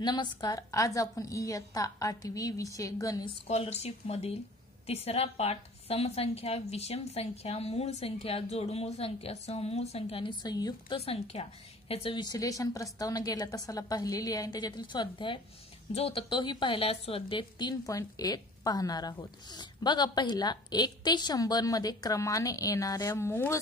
नमस्कार. आज आपण इयत्ता 8वी विषय गणित स्कॉलरशिप मधील तिसरा पाठ समसंख्या, विषम संख्या, मूळ संख्या, जोडमूळ संख्या, सहमूळ संख्या आणि संयुक्त संख्या याचं विश्लेषण प्रस्तावना गेल्या तासाला पाहिलेली आहे. त्याच्यातील स्वाध्याय जो होता तोही पाहिला. स्वाध्याय 3.1 पाहणार आहोत. बघा, पहिला 1 ते 100 मध्ये क्रमाने येणाऱ्या मूळ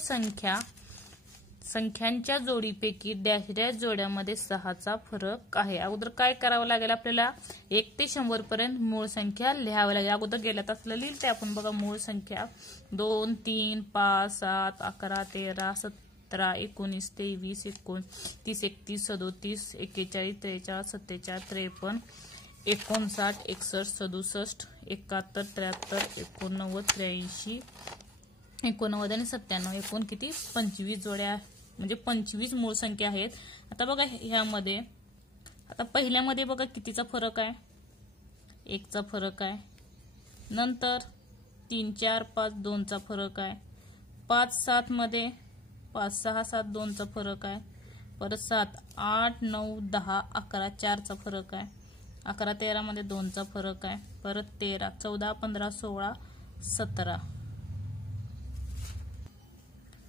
संख्यांच्या जोडीपैकी डॅश डॅश जोड्यामध्ये 6चा फरक आहे. अगोदर काय करावं लागेल आपल्याला? 1 ते 100 पर्यंत मूळ संख्या लिहावं लागेल. अगोदर गेल्या तासाला लिहिलं ते आपण. बघा, मूळ संख्या 2, 3, 5, 7, 11, 13, 17, 19, 23, 29, 30, 31, 41, 43, 47, 43, 59, 61, 67, 71, 73, 89, 83, 89 आणि 97, एकूण किती? 25 जोड्या, म्हणजे 25 मूळ संख्या आहेत. आता बघा, ह्यामध्ये आता पहिल्यामध्ये बघा कितीचा फरक आहे? 1चा फरक आहे. नंतर 3, 4, 5, 2चा फरक आहे. 5, 7 मध्ये 5, 6, 7, 2चा फरक आहे. परत 7, 8, 9, 10, 11, 4चा फरक आहे. 11, 13 मध्ये 2चा फरक आहे. परत 13, 14, 15, 16, 17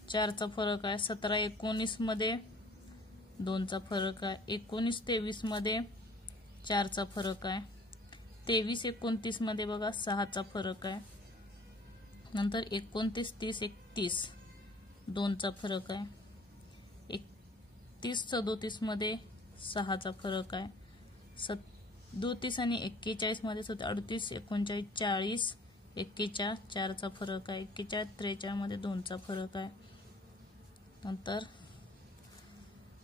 4चा फरक आहे. 17, 19 मध्ये 2चा फरक आहे. 19, 23 मध्ये 4चा फरक आहे. 23, 29 मध्ये बघा 6चा फरक आहे. नंतर 29, 30, 31 2चा फरक आहे. 31, 37 मध्ये 6चा फरक आहे. 37 आणि 41 मध्ये 38, 39, 40, 41 4चा फरक आहे. 41, 43 मध्ये 2चा फरक आहे. नंतर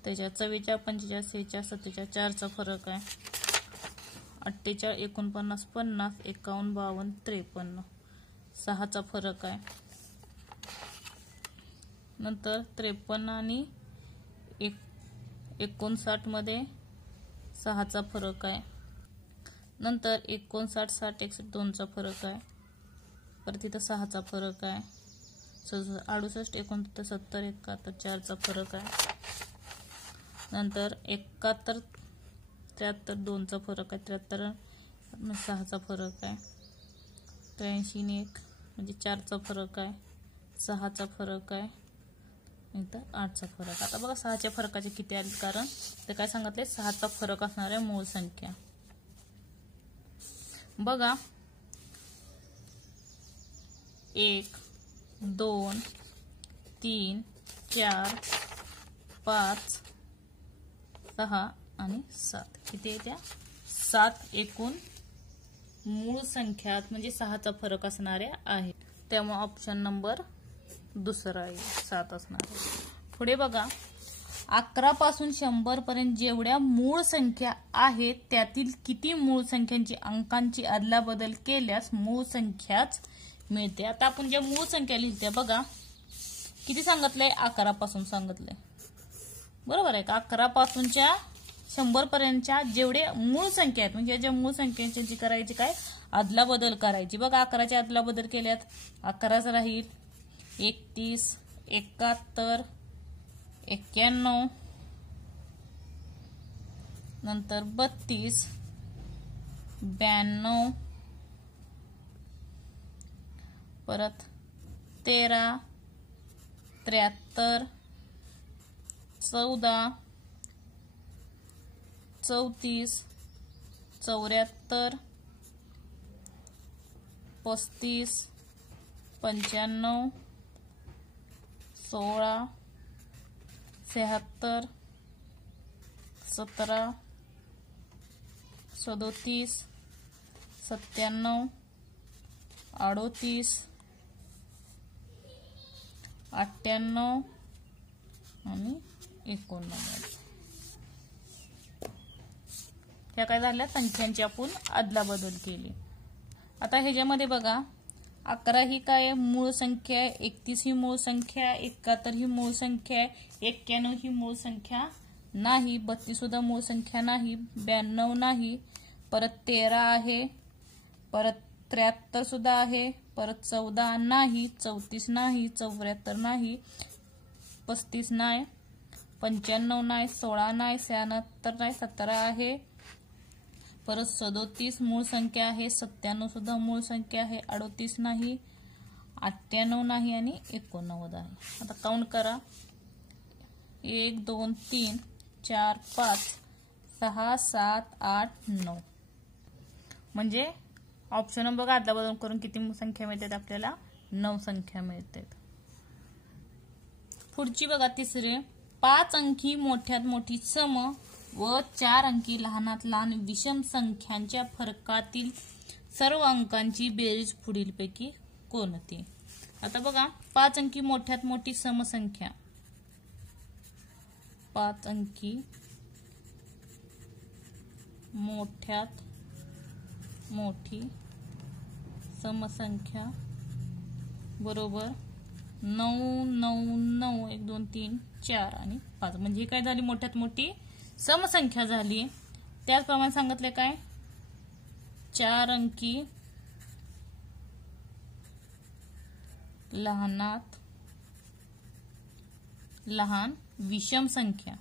त्याच्या 44, 45, 46, 47 4चा फरक आहे. 48, 49, 50, 51, 52, 53 6चा फरक आहे. नंतर 53 आणि 59 मध्ये 6चा फरक आहे. नंतर 59, 60, 61 2चा फरक आहे. परत इथं 6चा फरक आहे. 68, 69, 70, 71 4चा फरक आहे. नंतर 71, 73 2चा फरक आहे. 73 6चा फरक आहे. 83 आणि 1 म्हणजे 4चा फरक आहे. 6चा फरक आहे. इथं 8चा फरक. आता बघा 6च्या फरकाचे किती आले, कारण ते काय सांगितले? 6चा फरक असणाऱ्या मूळ संख्या. बघा, 1, 2, 3, 4, 5, 6 आणि 7 किती आहे? त्या 7 एकूण मूळ संख्या म्हणजे 6चा फरक असणाऱ्या आहेत. त्यामुळे ऑप्शन नंबर दुसरा आहे, 7 असणार आहे. पुढे बघा, 11 पासून 100 पर्यंत जेवढ्या मूळ संख्या आहेत त्यातील किती मूळ संख्यांची अंकांची अदलाबदल केल्यास मूळ संख्याच मिळते. आता आपण ज्या मूळ संख्या लिहिल्या बघा, किती सांगितलंय? 11 पासून सांगितलंय, बरोबर आहे का? 11 पासूनच्या 100 पर्यंतच्या जेवढे मूळ संख्या आहेत, म्हणजे ज्या मूळ संख्यांची करायची काय? अदलाबदल करायची. बघा, 11च्या अदलाबदल केल्यात 11च राहील. 31, 71, 91 नंतर 32, 92 परत 13, 73, 14, 34, 74, 35, 95, 16, 76, 17, 37, 97, 38, 98 आणि 89. ह्या काय झाल्या? संख्यांची आपण अदलाबदल केली. आता ह्याच्यामध्ये बघा, 11 ही काय मूळ संख्या आहे, 31 ही मूळ संख्या आहे, 71 ही मूळ संख्या आहे, 91 ही मूळ संख्या नाही, 32 सुद्धा मूळ संख्या नाही, 92 नाही, परत 13 आहे, परत 73 सुद्धा आहे, परत 14 नाही, 34 नाही, 74 नाही, 35 नाही, 95 नाही, 16 नाही, 96 नाही, 17 आहे, परत 37 मूळ संख्या आहे, 97 सुद्धा मूळ संख्या आहे, 38 नाही, 98 नाही आणि 89 आहे. आता काउंट करा. 1 2 3 4 5 6 7 8 9. म्हणजे ऑप्शन बघा आदला बदल करून किती संख्या मिळतात आपल्याला? 9 संख्या मिळतात. पुढची बघा तिसरे. 5 अंकी मोठ्यात मोठी सम व 4 अंकी लहानात लहान विषम संख्यांच्या फरकातील सर्व अंकांची बेरीज पुढीलपैकी कोणती? आता बघा 5 अंकी मोठ्यात मोठी समसंख्या, 5 अंकी मोठ्यात मोठी समसंख्या बरोबर 9 9 9 1 2 3 4 आणि 5. म्हणजे ही काय झाली? मोठ्यात मोठी समसंख्या झाली. त्याचप्रमाणे सांगितले काय? 4 अंकी लहानात लहान विषम संख्या,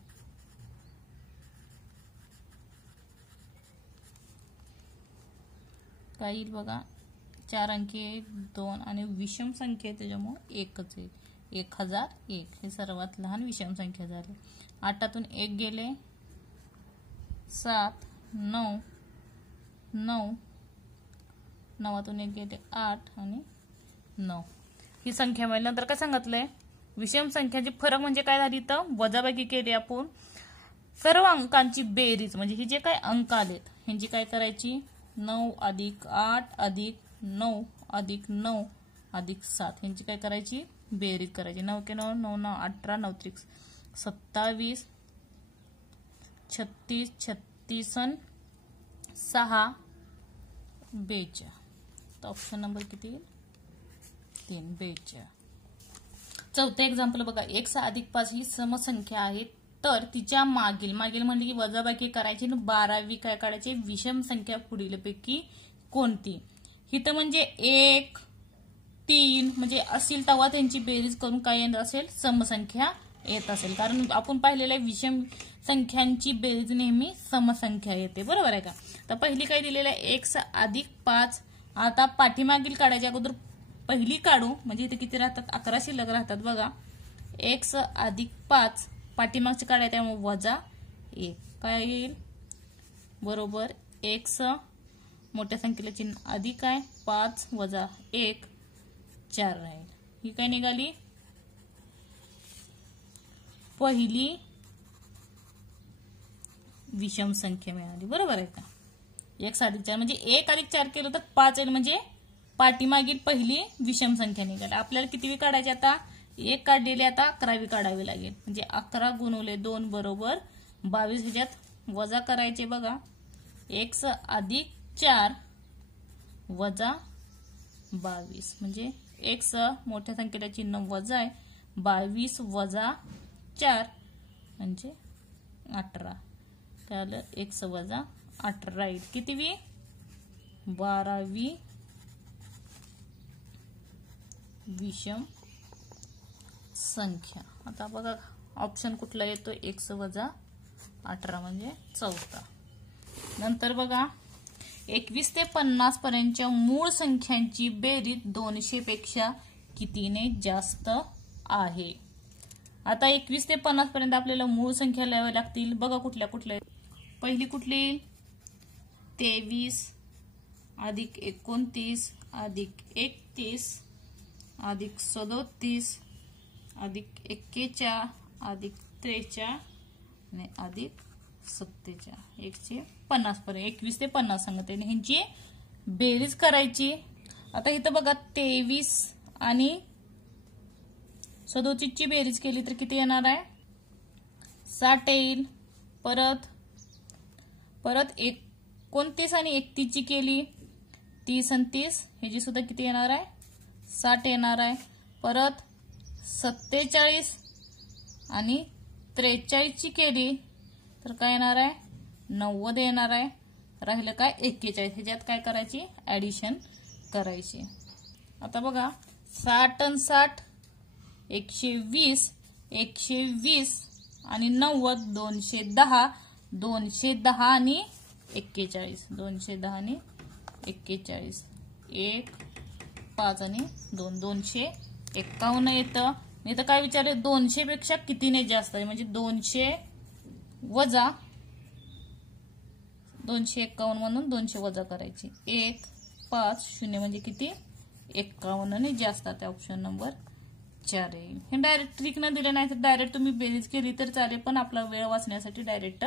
काय येईल बघा? 4 अंकी 1 2 आणि विषम संख्या त्याच्यामुळे एकच येईल. 1001 हे सर्वात लहान विषम संख्या झाली. 8तून 1 गेले 7 9 9 9तून 1 गेले 8 आणि 9 ही संख्या मिळाली. नंतर काय सांगितलंय? विषम संख्याची फरक म्हणजे काय झाली? तर वजाबाकी केली आपण. सर्व अंकांची बेरीज म्हणजे हे जे काय अंक आलेत ह्यांची काय करायची? 9 + 8 + 9 + 9 + 7 ह्यांची काय करायची? बेरीज करायची. 9 के 9 9 9 18 9 त्रिक 27 36 36 6 42. तर ऑप्शन नंबर किती येईल? 3 42. चौथं एक्झाम्पल बघा. 1 + 5 ही समसंख्या आहे तर तिच्या मागील म्हणजे की वजाबाकी करायची आणि 12वी काय काढायची? विषम संख्या पुढीलपैकी कोणती? हिथं म्हणजे 1 3 म्हणजे असेल तेव्हा त्यांची बेरीज करून काय येत असेल? समसंख्या येत असेल. कारण आपण पाहिलेल्या विषम संख्यांची बेरीज नेहमी समसंख्या येते. बरोबर आहे का? तर पहिली काय दिलेलं आहे? 1 + 5. आता पाठीमागील काढायच्या अगोदर पहिली काढू. म्हणजे इथे किती राहतात? 11 शिल्लक राहतात बघा. 1 + 5 पाठीमागचे काढायचे त्यामुळे -1 काय येईल? बरोबर 1 मोठ्या संख्येला चिन्ह अधिक आहे, 5 - 1 4 राहील. ही काय निघाली? पहिली विषम संख्या मिळाली. बरोबर आहे का? 1 + 4 म्हणजे 1 + 4 केलं तर 5 येईल. म्हणजे पाठीमागील पहिली विषम संख्या निघाली. आपल्याला कितीवी काढायची? आता 1 काढलेली, आता 11वी काढावी लागेल. म्हणजे 11 × 2 बरोबर 22. ह्याच्यात वजा करायचे बघा. 1 + 4 - 22 म्हणजे 1 मोठ्या संख्येला चिन्ह वजा आहे, 22 - 4 म्हणजे 18. त्याला 1 - 18 येईल. कितीवी? 12वी विषम संख्या. आता बघा ऑप्शन कुठला येतो? 1 - 18 म्हणजे चौथा. नंतर बघा 21 ते 50 पर्यंतच्या मूळ संख्यांची बेरीज 200 पेक्षा कितीने जास्त आहे? आता 21 ते 50 पर्यंत आपल्याला मूळ संख्या लिहाव्या लागतील. बघा कुठल्या कुठल्या. पहिली कुठली? 23 + 29 + 31 + 37 + 41 + 43 आणि +47 150 पर्यंत 21 ते 50 सांगते. ह्यांची बेरीज करायची. आता इथं बघा 23 आणि 37 ची बेरीज केली तर किती येणार आहे? 60 येईल. परत 29 आणि 31 ची केली 30 आणि 30 ह्याची सुद्धा किती येणार आहे? 60 येणार आहे. परत 47 आणि 43 ची केली तर काय येणार आहे? 90 येणार आहे. राहिलं काय? 41. ह्याच्यात काय करायची? ऍडिशन करायची. आता बघा 60 आणि 60 120 120 आणि 90 210 210 आणि 41 210 आणि 41 1 5 आणि 2 251 येतं. मी तर काय विचारले 200 पेक्षा कितीने जास्त आहे म्हणजे 200 वजा 251 म्हणून 200 वजा करायची 1 5 0 म्हणजे किती 51 ने जास्त आहे. ऑप्शन नंबर 4 येईल. हे डायरेक्ट ट्रिक न दिले नाही तर डायरेक्ट तुम्ही बेरीज केली तर चालेल पण आपला वेळ वाचण्यासाठी डायरेक्ट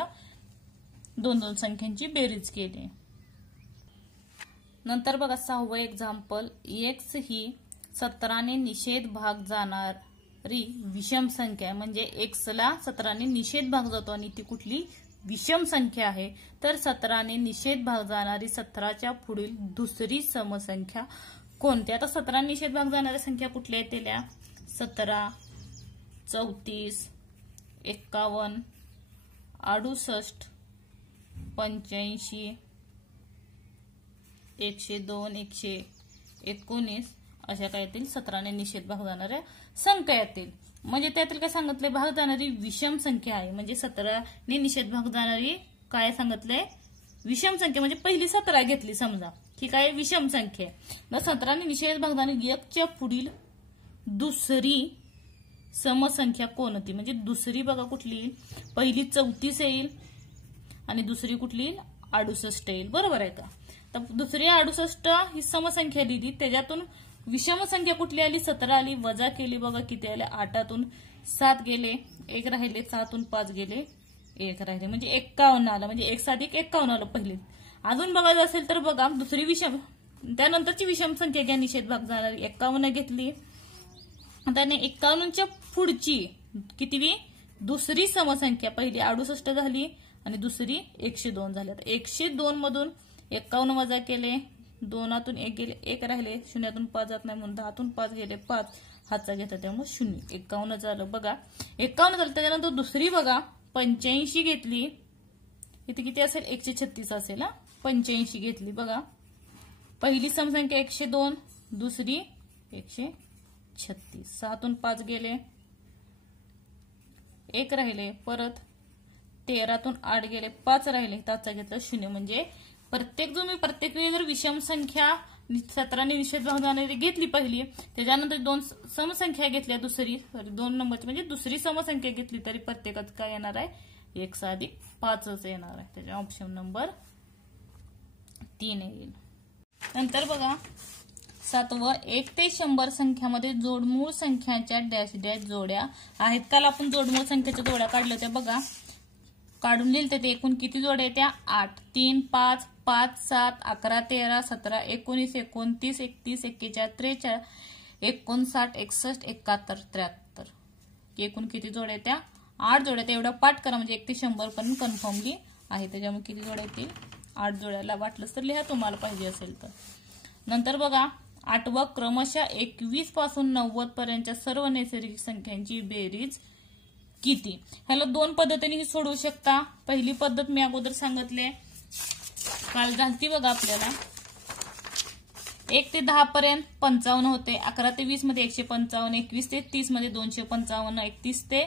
दोन संख्यांची बेरीज केली. नंतर बघा 6वं एक्झाम्पल x ही 17 ने निषेध भाग जाणारी विषम संख्या आहे. म्हणजे x ला 17 ने निषेध भाग जातो आणि ती कुठली विषम संख्या आहे. तर 17 ने निषेध भाग जाणारी 17च्या पुढील दुसरी समसंख्या कोणती. आता 17 ने निषेध भाग जाणाऱ्या संख्या कुठल्या आहेत त्या 17 34 51 68 85 102 119 अशा काय येतील 17 ने निषेध भाग जाणाऱ्या संख्या येतील. म्हणजे त्यातील काय सांगितले भाग जाणारी विषम संख्या आहे. म्हणजे 17 ने निषेध भाग जाणारी काय सांगितलंय विषम संख्या म्हणजे पहिली 17 घेतली समजा ही काय विषम संख्या आहे. 17 ने निषेध भाग जाणारी 1 च्या पुढील दुसरी समसंख्या कोणती. म्हणजे दुसरी बघा कुठली पहिली 34 येईल आणि दुसरी कुठली 68 येईल. बरोबर आहे का. तर दुसरी 68 ही समसंख्या दिली त्याच्यातून विषम संख्या कुठली आली 17 आली वजा केली बघा किती आले 8तून 7 गेले 1 राहिले 7तून 5 गेले 1 राहिले म्हणजे 51 आलं. म्हणजे 1 अधिक 51 आलं पहिले. अजून बघायचं असेल तर बघा दुसरी विषम त्यानंतरची विषम संख्या घ्या निषेध भाग जाणारी 51 घेतली. त्याने 51च्या पुढची कितीवी दुसरी समसंख्या पहिली 68 झाली आणि दुसरी 102 झाली. आता 102 मधून 51 वजा केले 2तून 1 गेले 1 राहिले 0तून 5 जात नाही म्हणून 10तून 5 गेले 5 हातचा घेतला त्यामुळे 0 51 झालं. बघा 51 झालं. त्याच्यानंतर दुसरी बघा 85 घेतली इथे किती असेल 136 असेल. 85 घेतली बघा पहिली समसंख्या 102 दुसरी 136 6तून 5 गेले 1 राहिले परत 13तून 8 गेले 5 राहिले त्याचा घेतला 0 म्हणजे प्रत्येक वेळी जर विषम संख्या 17 ने निषेध भाग जाणारी घेतली पहिली त्याच्यानंतर 2 समसंख्या घेतल्या दुसरी 2 नंबरची म्हणजे दुसरी समसंख्या घेतली तरी प्रत्येकात काय येणार आहे 1 अधिक 5च येणार आहे. त्याच्या ऑप्शन नंबर 3 येईल. नंतर बघा 7वं 1 ते 100 संख्यामध्ये जोडमूळ संख्यांच्या डॅश डॅश जोड्या आहेत. काल आपण जोडमूळ संख्येच्या जोड्या काढल्या होत्या बघा काढून लिहिले ते एकूण किती जोड्या येत्या 8 3 5 5 7 11 13 17 19 29 31 41 43 59 61 71 73 एकूण किती जोड्या येत्या 8 जोड्या. एवढा पाठ करा म्हणजे 1 ते 100 पर्यंत कन्फर्मली आहे. त्याच्यामुळे किती जोड्या येतील 8 जोड्याला वाटलंच तर लिहा तुम्हाला पाहिजे असेल तर. नंतर बघा 8वं क्रमशः 21 पासून 90 पर्यंतच्या सर्व नैसर्गिक संख्यांची बेरीज किती. ह्याला 2 पद्धतीने सोडवू शकता. पहिली पद्धत मी अगोदर सांगितले काल झालती बघा आपल्याला 1 ते 10 पर्यंत 55 होते 11 ते 20 मध्ये 155 21 ते 30 मध्ये 255 31 ते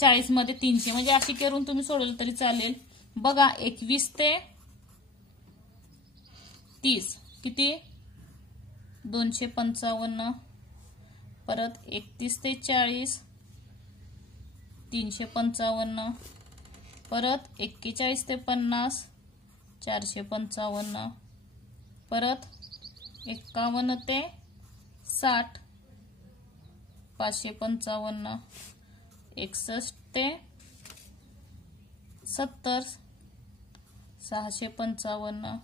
40 मध्ये 300 म्हणजे अशी करून तुम्ही सोडवलं तरी चालेल. बघा 21 ते 30 किती 255 परत 31 ते 40 355 परत 41 ते 50 455 परत 51 ते 60 555 61 ते 70 655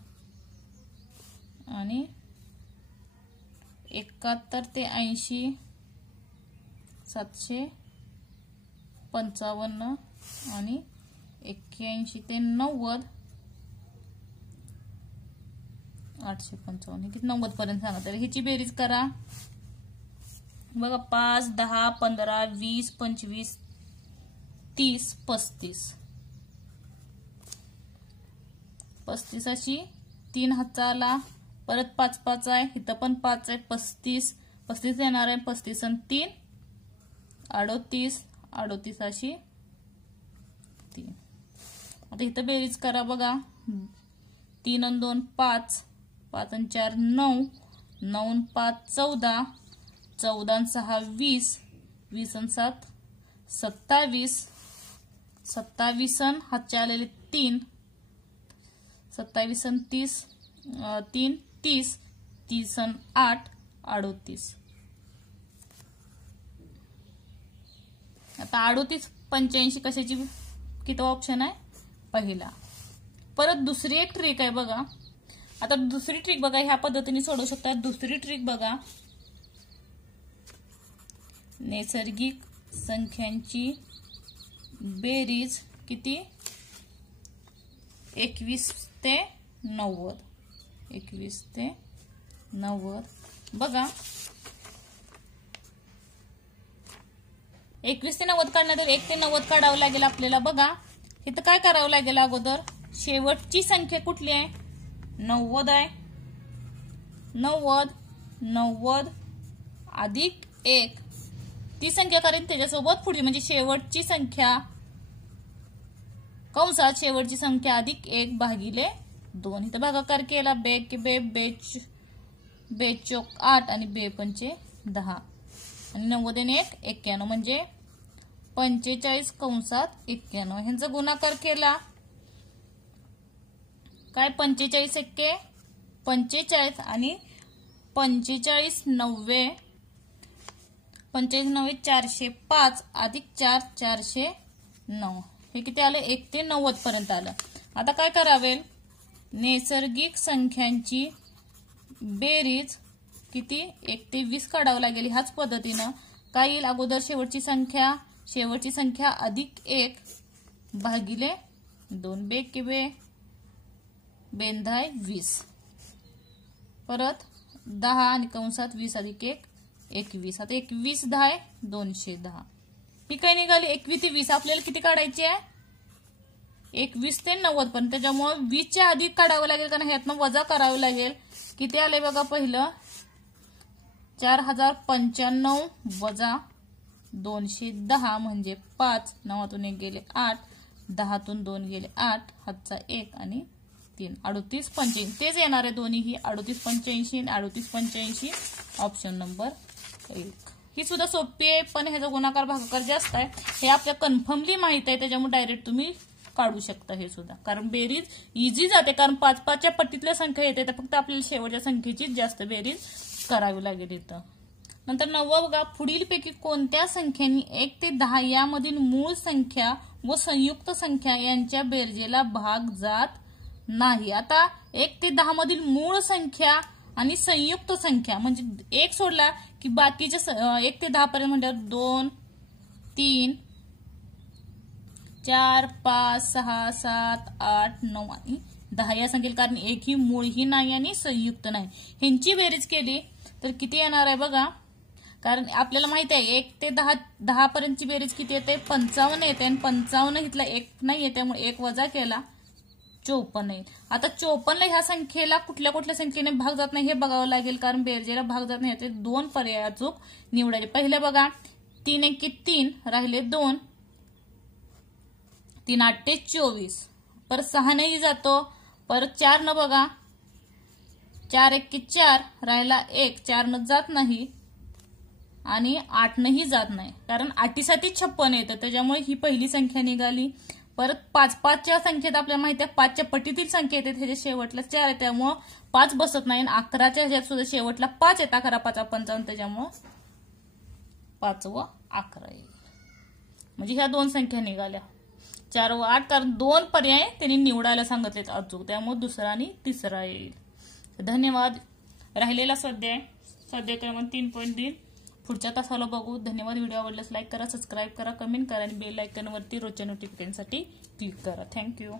आणि 71 ते 80 755 आणि 81 ते 90 855 किती 90 पर्यंत सांगा. तर ह्याची बेरीज करा बघा 5 10 15 20 25 30 35 35 अशी 3 हातचा आला परत 5 5 आहे इथं पण 5 आहे 35 35 येणार आहे 35 आणि 3 38 38 अशी 3. आता इथं बेरीज करा बघा 3 आणि 2 5, 5 आणि 4 9, 9 आणि 5 14, 14 आणि 6 20, 20 आणि 7 27, 27 आणि हातचे आलेले 3, 27 आणि 30, 3 30, 30 आणि 8 38. आता 38 85 कशाची किती ऑप्शन आहे? पहिला. परत दुसरी एक ट्रिक आहे बघा. आता दुसरी ट्रिक बघा, ह्या पद्धतीने सोडवू शकता. दुसरी ट्रिक बघा, नैसर्गिक संख्यांची बेरीज किती? 21 ते 90. 21 ते 90 बघा. 21 ते 90 काढण्यात 1 ते 90 काढावं लागेल आपल्याला. बघा इथं काय करावं लागेल? अगोदर शेवटची संख्या कुठली आहे? 90 आहे. 90 90 अधिक 1 ती संख्या करेन, त्याच्यासोबत पुढची म्हणजे शेवटची संख्या कंसात शेवटची संख्या अधिक 1 भागिले 2. इथं भागाकार केला. बे के बे, बे चोक 8 आणि बे पंचे 10 आणि 90 आणि 1 91 म्हणजे 45 कंसात 91. ह्यांचा गुणाकार केला. काय? 45 एक्के 45 आणि 45 90, 45 90 405 अधिक 4 409. हे किती आले? 1 ते 90 पर्यंत आलं. आता काय करावे? नैसर्गिक संख्यांची बेरीज किती? 1 ते 20 काढावं लागेल. ह्याच पद्धतीनं काय येईल? अगोदर शेवटची संख्या अधिक 1 भागिले 2. बे के बे, बेंधाय 20. परत 10 आणि कंसात 20 अधिक 1 21. आता 21 10 210. ही काय निघाली? 21 ते 20. आपल्याला किती काढायची आहे? 21 ते 90 पर्यंत. त्याच्यामुळे 20 च्या आधी काढावं लागेल, कारण ह्यातनं वजा करावं लागेल. किती आले बघा? पहिलं 4095 वजा 210 म्हणजे 5. 9तून 1 गेले 8, 10तून 2 गेले 8, हातचा 1 आणि 3. 38 85 तेच येणार आहे दोन्हीही. 38 85 आणि 38 85 ऑप्शन नंबर 1. ही सुद्धा सोपी आहे, पण ह्याचा गुणाकार भागाकार जास्त आहे. हे आपल्या कन्फर्मली माहित आहे, त्याच्यामुळे डायरेक्ट तुम्ही काढू शकता हे सुद्धा. कारण बेरीज इझी जाते, कारण 5 5च्या पट्टीतल्या संख्या येते, तर फक्त आपल्याला शेवटच्या संख्येची जास्त बेरीज करावी लागेल इथं. नंतर 9 बघा, पुढीलपैकी कोणत्या संख्यांनी 1 ते 10 यामधील मूळ संख्या व संयुक्त संख्या यांच्या बेरजेला भाग जात नाही? आता 1 ते 10 मधील मूळ संख्या आणि संयुक्त संख्या म्हणजे 1 सोडला की बाकीच्या 1 ते 10 पर्यंत म्हणजे 2 3 4 5 6 7 8 9 आणि 10 या संख्येला, कारण एकही मूळही नाही आणि संयुक्त नाही. ह्यांची बेरीज केली तर किती येणार आहे बघा. कारण आपल्याला माहिती आहे 1 ते 10 पर्यंतची बेरीज किती येते? 55 येते. आणि 55 इथला 1 नाही आहे, त्यामुळे 1 वजा केला 54 येईल. आता 54ला ह्या संख्येला कुठल्या कुठल्या संख्येने भाग जात नाही हे बघावं लागेल, कारण बेरजेला भाग जात नाही. ते 2 पर्याय अचूक निवडायचे. पहिले बघा 3 1 3 राहिले 2, 3 8 24. परत 6 नाही जातो. परत 4 न बघा 4 1 4 राहिला 1, 4 न जात नाही आणि 8 नही जात नाही, कारण 8 साठी 56 येतं, त्याच्यामुळे ही पहिली संख्या निघाली. परत 5 5च्या संख्येत आपल्याला माहिती आहे 5च्या पट्टीतील संख्या येते, ह्याच्या शेवटला 4 आहे, त्यामुळे 5 बसत नाही. 11च्या ह्याच्यात सुद्धा शेवटला 5 येतात. 11 5 55, त्याच्यामुळे 5 व 11 येईल. म्हणजे ह्या 2 संख्या निघाल्या 4 व 8, कारण 2 पर्याय त्यांनी निवडायला सांगितलेत अचूक, त्यामुळे दुसरा आणि तिसरा येईल. धन्यवाद. राहिलेला स्वाध्याय क्रमांक 3.3 पुढच्या तासाला बघू. धन्यवाद. व्हिडिओ आवडल्यास लाईक करा, सबस्क्राईब करा, कमेंट करा आणि बेल आयकॉनवरती रोजच्या नोटिफिकेशनसाठी क्लिक करा. थँक्यू.